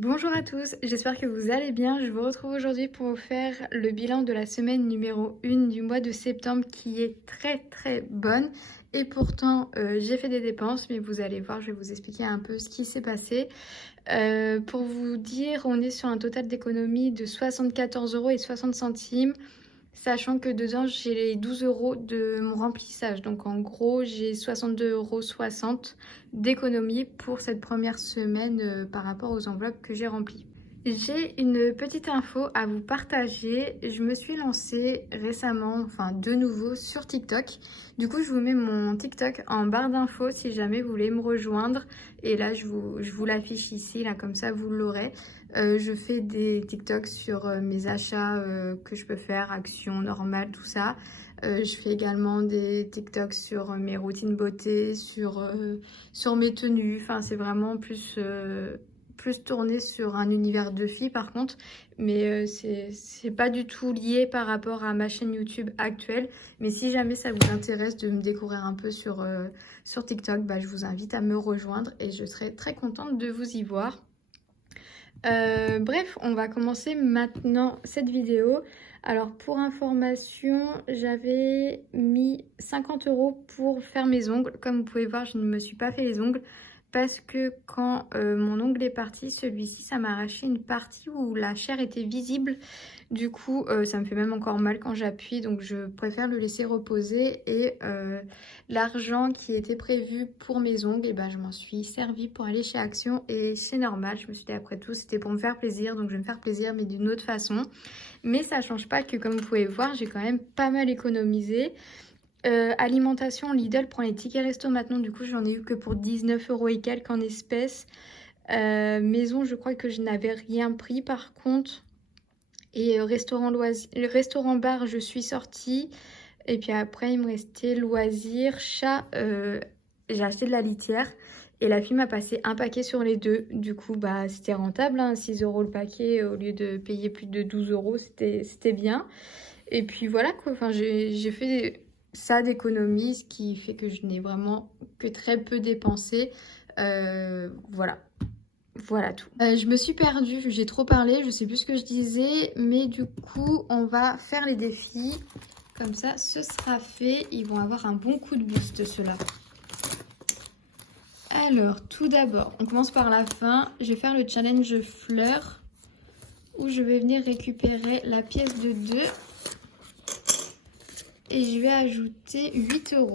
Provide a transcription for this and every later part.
Bonjour à tous, j'espère que vous allez bien. Je vous retrouve aujourd'hui pour vous faire le bilan de la semaine numéro 1 du mois de septembre qui est très bonne. Et pourtant, j'ai fait des dépenses, mais vous allez voir, je vais vous expliquer un peu ce qui s'est passé. Pour vous dire, on est sur un total d'économie de 74,60 €, sachant que dedans, j'ai les 12 € de mon remplissage. Donc en gros, j'ai 62,60 € d'économie pour cette première semaine par rapport aux enveloppes que j'ai remplies. J'ai une petite info à vous partager. Je me suis lancée récemment, enfin de nouveau sur TikTok. Du coup, je vous mets mon TikTok en barre d'infos si jamais vous voulez me rejoindre. Et là, je vous l'affiche ici, là comme ça vous l'aurez. Je fais des TikToks sur mes achats que je peux faire, actions normales, tout ça. Je fais également des TikToks sur mes routines beauté, sur mes tenues. Enfin, c'est vraiment plus tourné sur un univers de filles par contre, mais c'est pas du tout lié par rapport à ma chaîne YouTube actuelle. Mais si jamais ça vous intéresse de me découvrir un peu sur TikTok, bah, je vous invite à me rejoindre et je serai très contente de vous y voir. Bref, on va commencer maintenant cette vidéo. Alors pour information, j'avais mis 50 € pour faire mes ongles. Comme vous pouvez voir, je ne me suis pas fait les ongles parce que quand mon ongle est parti, celui-ci, ça m'a arraché une partie où la chair était visible. Du coup, ça me fait même encore mal quand j'appuie, donc je préfère le laisser reposer. Et l'argent qui était prévu pour mes ongles, et ben, je m'en suis servi pour aller chez Action. Et c'est normal, je me suis dit après tout, c'était pour me faire plaisir, donc je vais me faire plaisir, mais d'une autre façon. Mais ça change pas que, comme vous pouvez voir, j'ai quand même pas mal économisé. Alimentation, Lidl prend les tickets resto maintenant, du coup j'en ai eu que pour 19 € et quelques en espèces. Maison, je crois que je n'avais rien pris par contre. Et restaurant bar, je suis sortie. Et puis après, il me restait loisirs, chat. J'ai acheté de la litière. Et la fille m'a passé un paquet sur les deux. Du coup, bah, c'était rentable, hein, 6 € le paquet au lieu de payer plus de 12 €. C'était bien. Et puis voilà quoi. Enfin, j'ai fait ça d'économie, ce qui fait que je n'ai vraiment que très peu dépensé. Voilà. Voilà tout. Je me suis perdue, j'ai trop parlé, je sais plus ce que je disais, mais du coup, on va faire les défis. Comme ça, ce sera fait. Ils vont avoir un bon coup de boost, ceux-là. Alors, tout d'abord, on commence par la fin. Je vais faire le challenge fleurs, où je vais venir récupérer la pièce de 2. Et je vais ajouter 8 €.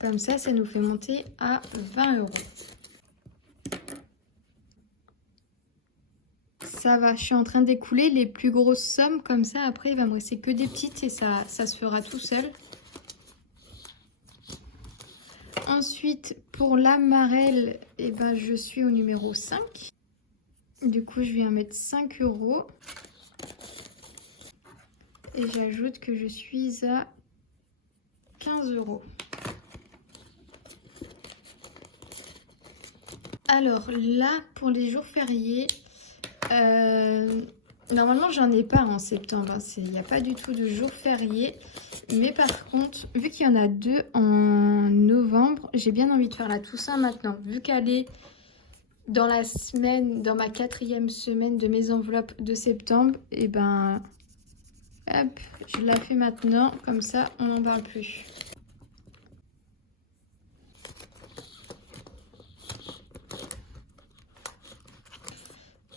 Comme ça nous fait monter à 20 €. Ça va, je suis en train d'écouler les plus grosses sommes. Comme ça, après, il va me rester que des petites et ça se fera tout seul. Ensuite, pour la marelle, eh ben, je suis au numéro 5. Du coup, je viens mettre 5 €. Et j'ajoute que je suis à 15 €. Alors là, pour les jours fériés, normalement, j'en ai pas en septembre. Il n'y a pas du tout de jours fériés. Mais par contre, vu qu'il y en a 2 en novembre, j'ai bien envie de faire la Toussaint maintenant. Vu qu'elle est dans la semaine, dans ma 4e semaine de mes enveloppes de septembre, et ben, hop, je la fais maintenant. Comme ça, on n'en parle plus.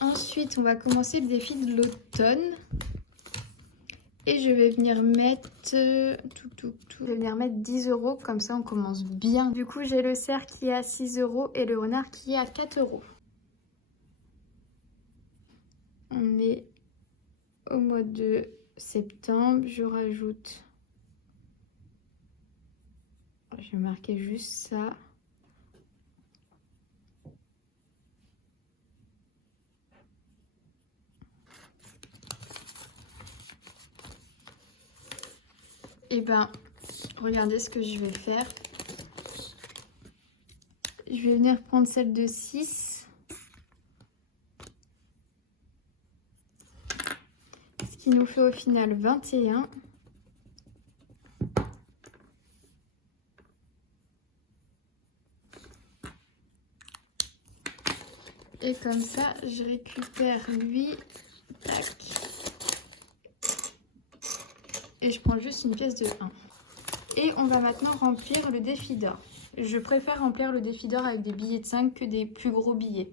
Ensuite, on va commencer le défi de l'automne. Et je vais venir mettre Je vais venir mettre 10 €, comme ça on commence bien. Du coup, j'ai le cerf qui est à 6 € et le renard qui est à 4 €. On est au mois de septembre. Je rajoute... Je vais marquer juste ça. Et ben, regardez ce que je vais faire. Je vais venir prendre celle de 6. Ce qui nous fait au final 21. Et comme ça, je récupère lui. Tac. Et je prends juste une pièce de 1. Et on va maintenant remplir le défi d'or. Je préfère remplir le défi d'or avec des billets de 5 que des plus gros billets.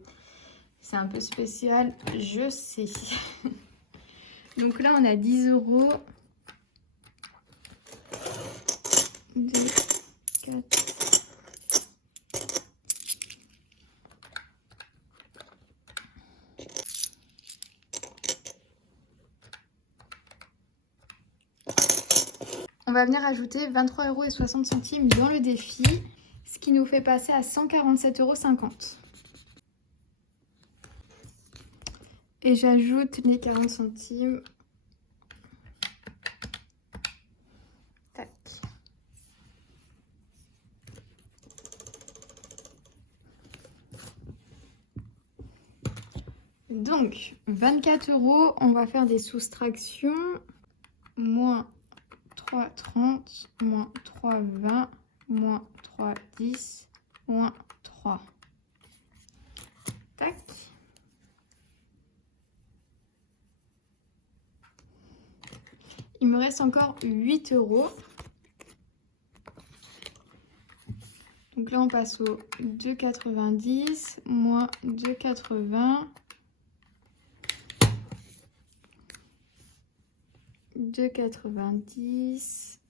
C'est un peu spécial, je sais. Donc là, on a 10 euros. 2, 4. On va venir ajouter 23,60 € dans le défi, ce qui nous fait passer à 147,50 €. Et j'ajoute les 40 centimes. Tac. Donc, 24 €, on va faire des soustractions. Moins 3,30, moins 3,20, moins 3,10, moins 3. Tac. Il me reste encore 8 €. Donc là, on passe au 2,90, moins 2,80. 2,90,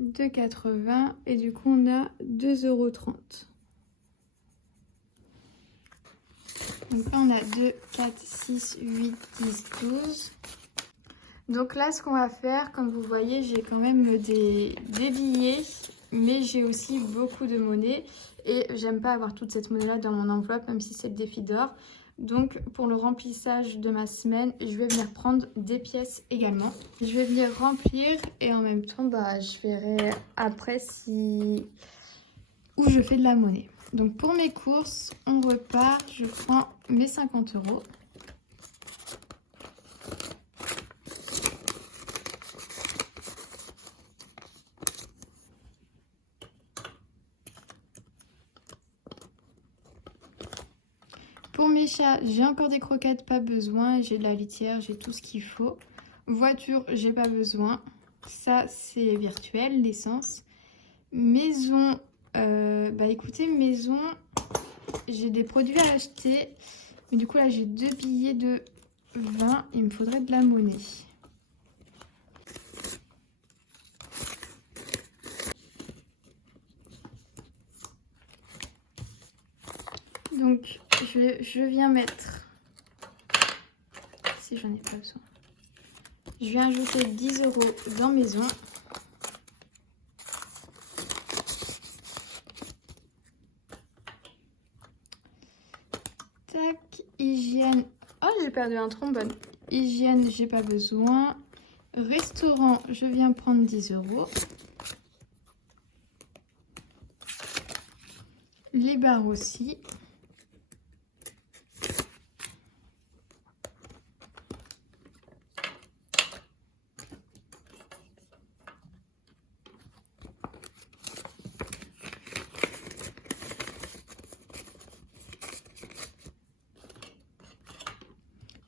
2,80 et du coup on a 2,30 €. Donc là on a 2, 4, 6, 8, 10, 12. Donc là ce qu'on va faire, comme vous voyez, j'ai quand même des billets, mais j'ai aussi beaucoup de monnaie et j'aime pas avoir toute cette monnaie là dans mon enveloppe, même si c'est le défi d'or. Donc pour le remplissage de ma semaine, je vais venir prendre des pièces également. Je vais venir remplir et en même temps, je verrai après où je fais de la monnaie. Donc pour mes courses, on repart, je prends mes 50 €. Pour mes chats, j'ai encore des croquettes, pas besoin. J'ai de la litière, j'ai tout ce qu'il faut. Voiture, j'ai pas besoin. Ça, c'est virtuel, l'essence. Maison, écoutez, maison, j'ai des produits à acheter. Mais du coup, là, j'ai 2 billets de 20. Il me faudrait de la monnaie. Donc, je viens mettre, si j'en ai pas besoin, je viens ajouter 10 € dans maison. Tac, hygiène, oh j'ai perdu un trombone. Hygiène, j'ai pas besoin. Restaurant, je viens prendre 10 €. Les bars aussi.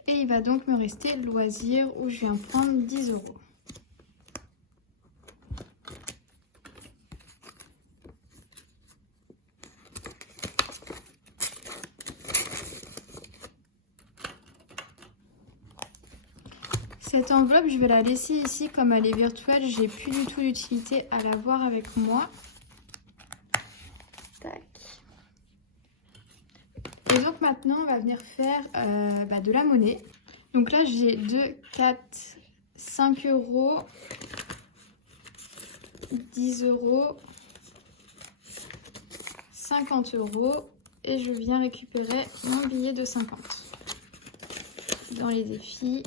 Et il va donc me rester loisir où je viens prendre 10 €. Cette enveloppe, je vais la laisser ici comme elle est virtuelle. J'ai plus du tout d'utilité à l'avoir avec moi. Tac. Et donc maintenant, on va venir faire de la monnaie. Donc là, j'ai 2, 4, 5 €, 10 €, 50 € et je viens récupérer mon billet de 50 dans les défis.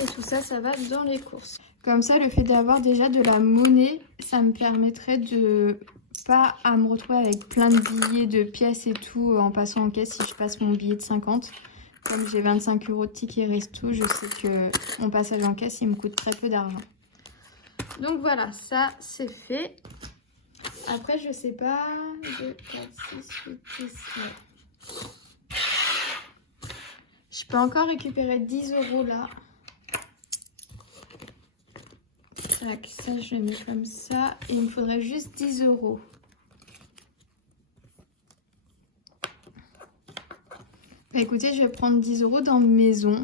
Et tout ça, ça va dans les courses. Comme ça, le fait d'avoir déjà de la monnaie, ça me permettrait de pas à me retrouver avec plein de billets, de pièces et tout en passant en caisse si je passe mon billet de 50. Comme j'ai 25 € de ticket resto, je sais que mon passage en caisse, il me coûte très peu d'argent. Donc voilà, ça c'est fait. Après, je sais pas. 2, 4, 6, 8, 10. Ouais. Je peux encore récupérer 10 € là. Tac, ça je le mets comme ça. Et il me faudrait juste 10 €. Bah, écoutez, je vais prendre 10 € dans maison. De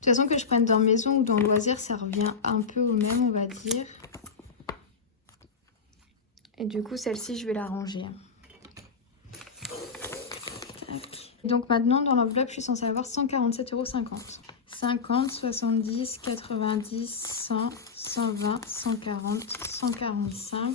toute façon, que je prenne dans maison ou dans loisir, ça revient un peu au même, on va dire. Et du coup, celle-ci, je vais la ranger. Tac. Donc maintenant, dans l'enveloppe, je suis censée avoir 147,50 €. 50, 70, 90, 100, 120, 140, 145,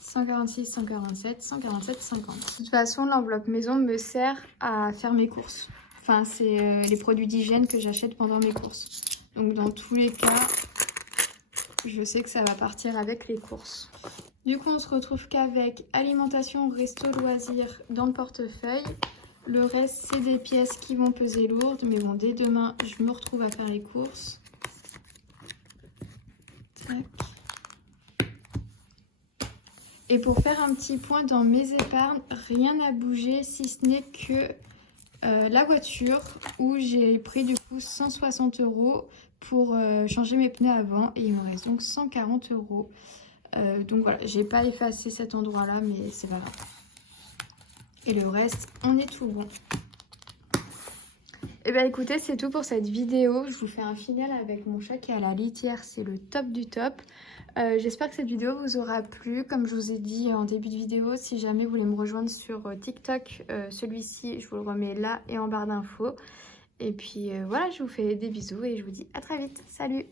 146, 147, 147, 50. De toute façon, l'enveloppe maison me sert à faire mes courses. Enfin, c'est les produits d'hygiène que j'achète pendant mes courses. Donc dans tous les cas, je sais que ça va partir avec les courses. Du coup, on se retrouve qu'avec alimentation, resto, loisirs dans le portefeuille. Le reste, c'est des pièces qui vont peser lourdes. Mais bon, dès demain, je me retrouve à faire les courses. Tac. Et pour faire un petit point dans mes épargnes, rien n'a bougé si ce n'est que la voiture où j'ai pris du coup 160 € pour changer mes pneus avant. Et il me reste donc 140 €. Donc voilà, j'ai pas effacé cet endroit là, mais c'est pas grave. Et le reste, on est tout bon. Et bien écoutez, c'est tout pour cette vidéo. Je vous fais un final avec mon chat qui est à la litière, c'est le top du top. J'espère que cette vidéo vous aura plu. Comme je vous ai dit en début de vidéo, si jamais vous voulez me rejoindre sur TikTok, celui-ci, je vous le remets là et en barre d'infos. Et puis voilà, je vous fais des bisous et je vous dis à très vite. Salut!